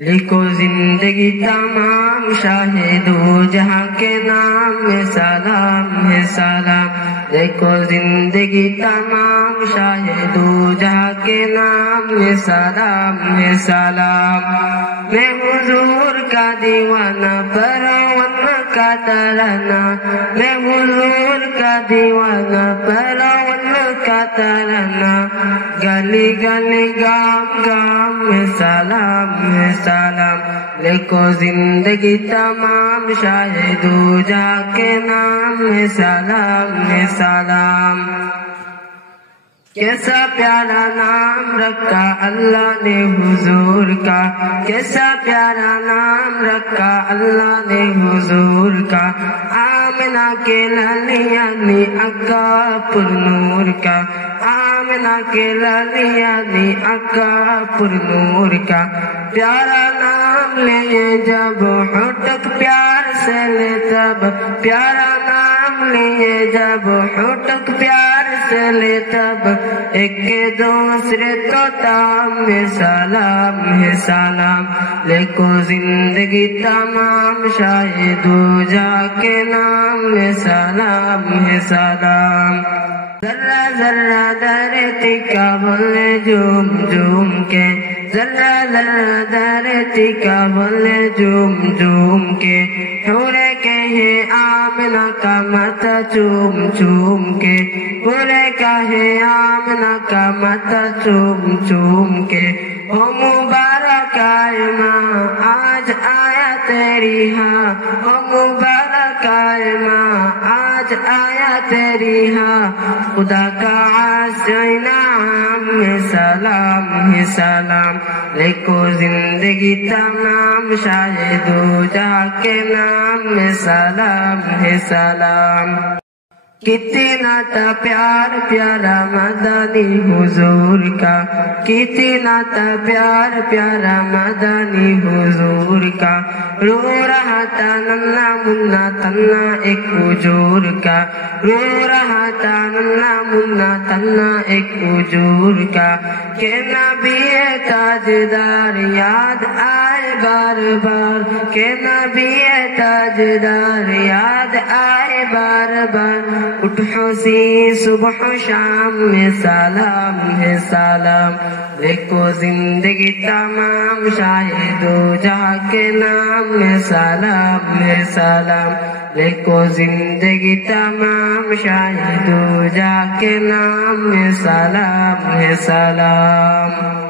لکھو زندگی تمام شاہدو جہاں کے نام میں سلام ہے سلام. لکھو زندگی تمام شاہدو جہاں کے نام میں سلام ہے سلام. میں حضور کا دیوانہ پرون کا ترانہ، میں حضور کا دیوانہ پرون کا ترانہ. گلی گلی گام گام میں سلام ہے سلام. لکھو زندگی تمام شاہدو جہاں کے نام میں سلام ہے سلام. کیسا پیارا نام رکھا اللہ نے حضور کا، کیسا پیارا نام رکھا اللہ نے حضور کا. آمنہ کے لالی یعنی آقا پر نور کا، آمنہ کے لالی یعنی آقا پر نور کا. پیارا نام لیے جب ہونٹ پیار سے لے تب، پیارا نام لیے جب ہونٹ پیار سے لے تب. ایک دوسرے تو تام میں سلام ہے سلام. لکھو زندگی تمام شاہدو جہاں کے نام میں سلام ہے سلام. ذرہ ذرہ دھرتی کا بولے جھوم جھوم کے، ذرہ ذرہ دھرتی کا بولے جھوم جھوم کے. پورے کہے آمنہ کا ماتھا چوم چوم کے، پورے کہے آمنہ کا ماتھا چوم چوم کے. او مبارک آئے ماں آج آیا تیری ہاں، او مبارک آئے ماں آج آیا تیری ہاں. خدا کا عاشق نام میں سلام ہے سلام. لکھو زندگی تمام شاہدو جہاں کے نام میں سلام ہے سلام. کتنا تھا پیار پیارا مدنی حضور کا، کتنا تھا پیار پیارا مدنی حضور کا. رو رہا تھا ننھا منا تنہا ایک حضور کا، رو رہا تھا ننھا منا تنہا ایک حضور کا. کہ نبی تاجدار یاد آئے بار بار، کہ نبی تاجدار یاد آئے بار بار. اٹھو سی صبح شام میں سلام ہے سلام. لکھو زندگی تمام شاہدو جہاں کے نام میں سلام ہے سلام. لکھو زندگی تمام شاہدو جہاں کے نام میں سلام ہے سلام.